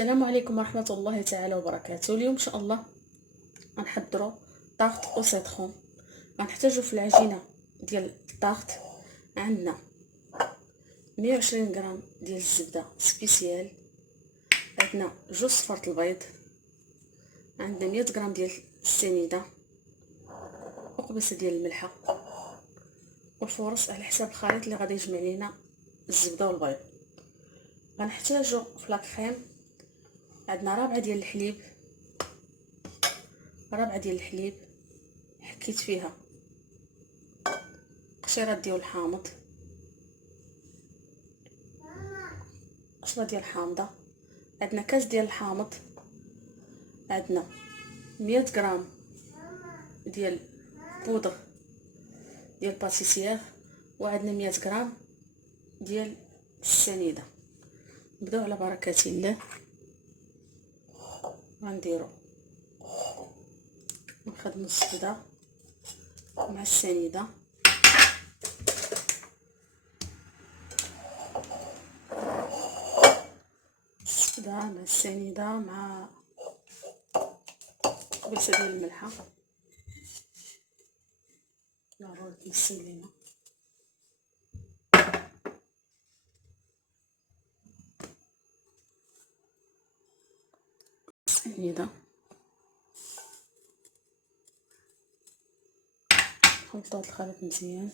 السلام عليكم ورحمة الله تعالى وبركاته. اليوم ان شاء الله غنحضروا طاغط او سيترون. غنحتاجو في العجينه ديال الطاغط عندنا 120 غرام ديال الزبده سبيسيال، عندنا جوج صفارة البيض، عندنا 100 غرام ديال السنيده، وقبيصه ديال الملحه، والفورص على حساب الخليط اللي غادي يجمع لينا الزبده والبيض. غنحتاجو في لاكريم عندنا ربعه ديال الحليب حكيت فيها قشيرات ديال الحامض، قشره ديال الحامضه، عندنا كاس ديال الحامض، عندنا 100 غرام ديال بودر ديال باتيسير، وعندنا 100 غرام ديال السنيده. نبداو على بركه الله. غنديرو نخدمو الزبده مع السنيده، الزبده مع السنيده مع قبيصه ديال الملحه. ضروري تنسم لينا السنيده، نخلطو هاد الخليط مزيان.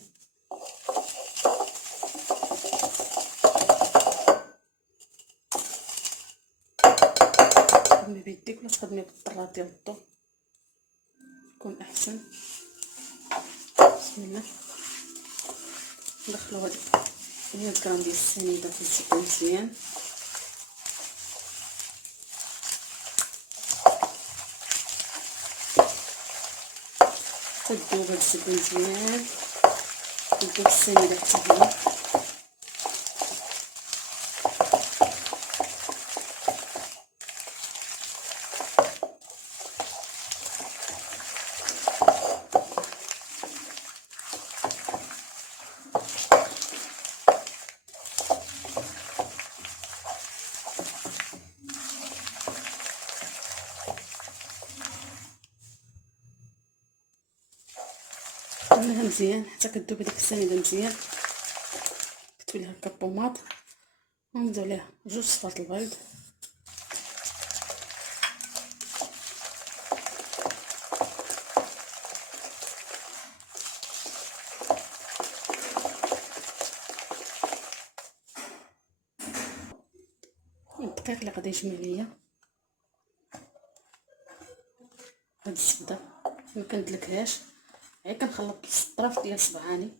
تخدمي بيديك ولا تخدمي بالطراد ديال الضو يكون احسن. بسم الله. ندخلو هاد 100 غرام ديال السنيده في الزبده مزيان، تذوب هاد الزبده مزيان، تذوب السنيده حتى هي. خدمناها مزيان حتى كتذوب ديك السنيده مزيان، كتولي هكا بوماط. غنزيدو عليها جوج صفارة البيض، الدقيق اللي غادي يجمع ليا هاد الزبده. مكندلكهاش، غير كنخلط الطرف ديال صبعاني.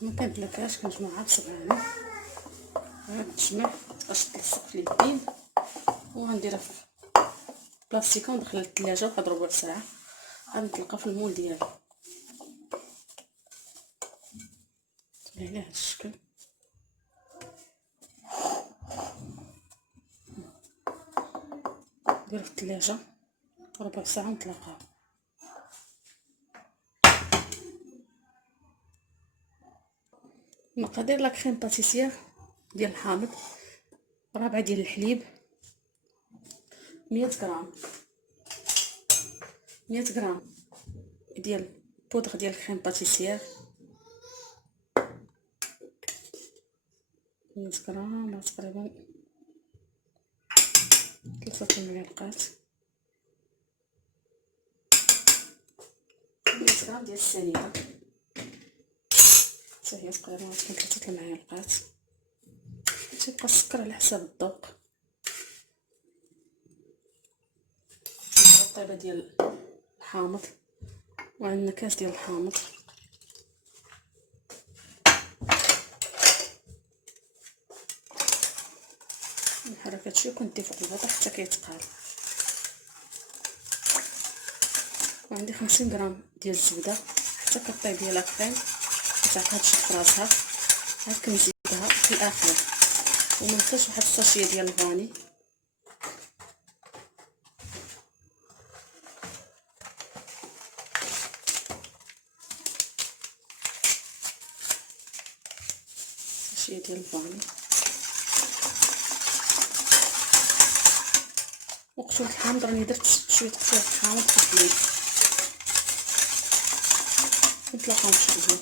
مكندلكهاش، كنجمعها بصبعاني. غتجمع متبقاش تلصق في اليدين، وغنديرها في بلاستيكه وندخلها للثلاجه واحد ربع ساعه. غنطلقها في المول ديالي. تبان على هذا الشكل. نديرها في الثلاجه ربع ساعه ونطلقها. مقادير لا كريم باتيسير ديال الحامض: ربعه ديال الحليب، 100 غرام 100 غرام ديال بودر ديال الكريم باتيسير، 100 غرام تقريبا 3 المعالق، 100 غرام ديال السنيده حتى هي تقريبا تكون 3 المعالق. تيبقى السكر على حساب الذوق. الطيبه ديال الحامض، وعندنا كاس ديال الحامض، نحرك هادشي وكندي فوق الغطا حتى كيتقاد. وعندي 50 غرام ديال الزبده حتى كطيب ليا لا كريم وتعطيها تشد راسها. عاد كنزيدها في الاخر، ومنساش واحد الساشيه ديال الفاني شويه ديال الفاني وقشور الحامض. راني درت شويه قشور الحامض في الحليب. نتلاقاو ان شاء الله.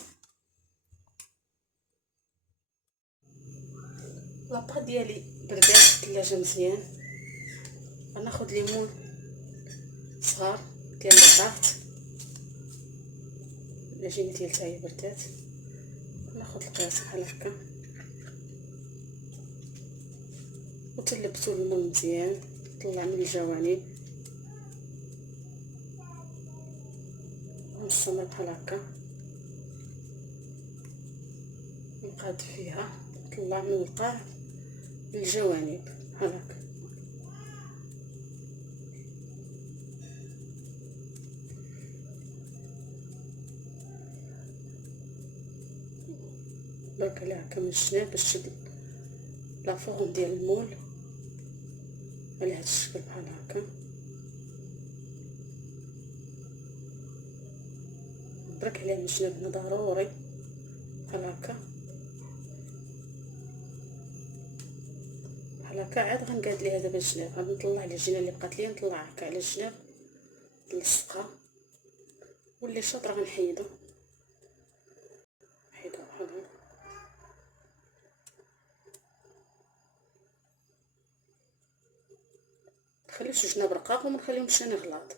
لاباط ديالي بردات في الثلاجه مزيان. غناخد ليمون صغار ديال الضغط. العجينه ديال تاعي بردات. ناخد القياس بحال هكا وتلبسو المول مزيان. طلع من الجوانب ونصمر بحال هكا. نقاد فيها طلع من القاع للجوانب بحال هكا. برك عليها هكا من الجناب باش تشد لافورم ديال المول على هاد الشكل بحال هكا. برك عليها من الجناب هنا ضروري بحال هكا بحال هكا. عاد غنقاد ليها دابا الجناب. غنطلع العجينه اللي بقات لي نطلعها هكا على الجناب نلصقها واللي شاطره غنحيدو بحال هكا. نخليوش الجناب رقاق وما نخليهمش انا غلاط.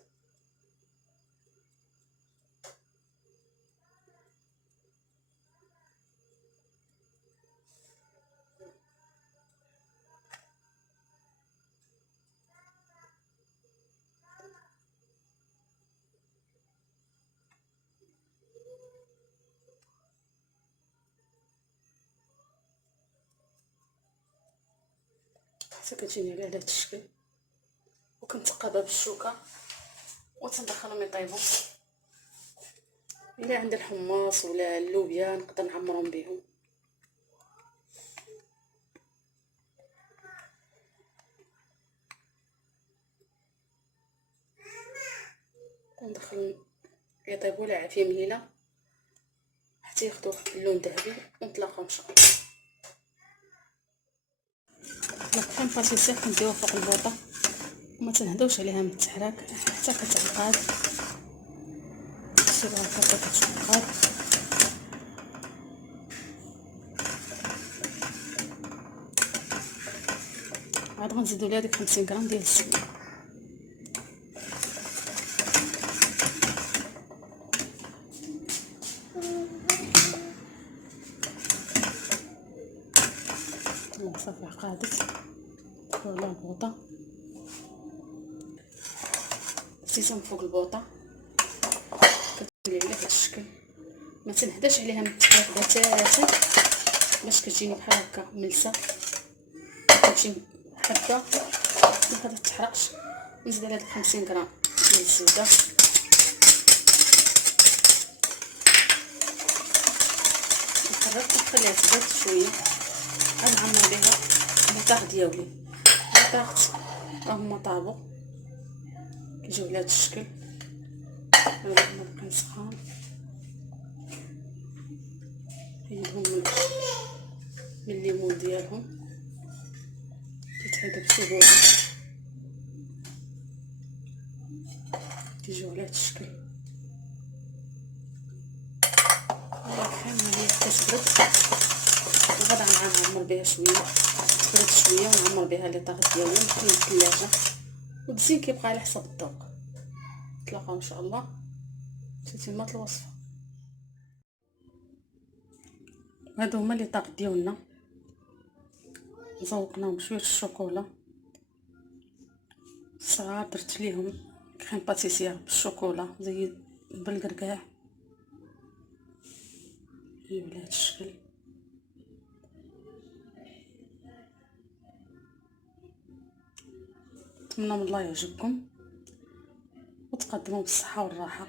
حتى كتجيني على هذا الشكل وكنتقابها بالشوكه وتندخلهم يطيبوا. الا عندي الحمص ولا اللوبيا نقدر نعمرهم بهم. وندخل يطيبوا لها عافيه مهيله حتى ياخذوا اللون ذهبي ونطلقوا ان شاء الله. الكريم باتيسير كنديروها فوق البوطه وما تنهدوش عليها من التحراك حتى كتعقد. سيبوها هكا كتعقد. عاد غنزيدو ليها ديك 50 غرام ديال السمنه. صافي عقادت ولا البوطه. زيتهم فوق البوطه كتولي على هذا الشكل. ما تنهداش عليها من التحريك بتاتا باش كتجيني بحال هكا ملسه. كتمشي حبه ما تتحرقش. نزيد على هاد 50 غرام ديال الزبده. نحرك ونخليها تبرد شويه. عاد نعمر بها البطاط ديالي. البطاط راهما طابو كيجيو على هاد الشكل. هما باقيين سخان. نحيدهم من الليمون ديالهم كيتحيدوا بسهوله. كيجيو على هاد الشكل. الكريم هي كتبرد وغادا نعمر بها شويه. تبرد شويه ونعمر بها لي طاغط ديالي ندخل للثلاجه. والتزيين كيبقى على حسب الذوق. نتلاقاو ان شاء الله في تتمه الوصفه. هادو هما لي طاغط ديالنا. زوقناهم بشويه الشوكولا صغار. درت ليهم كريم باتيسير بالشوكولا زي بالكركاع. يجيو على هاد الشكل. نتمنى من الله يعجبكم وتقدموا بالصحه والراحه.